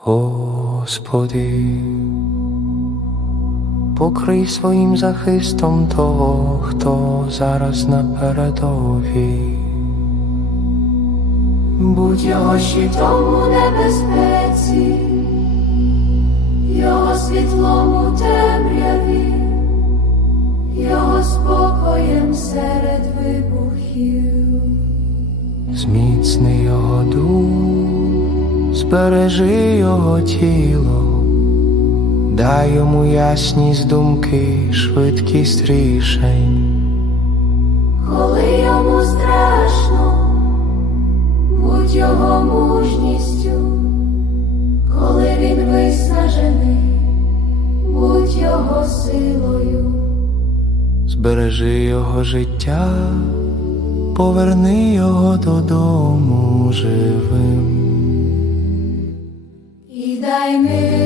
Господи, покрий своїм захистом того, хто зараз на передовій. Будь його щитом у небезпеці, його світлом у темряві, його спокоєм серед вибухів. Зміцни його дух, збережи його тіло, дай йому ясність думки, швидкість рішень. Коли йому страшно, будь його мужністю, коли він виснажений, будь його силою. Збережи його життя, поверни його додому живим. І дай мир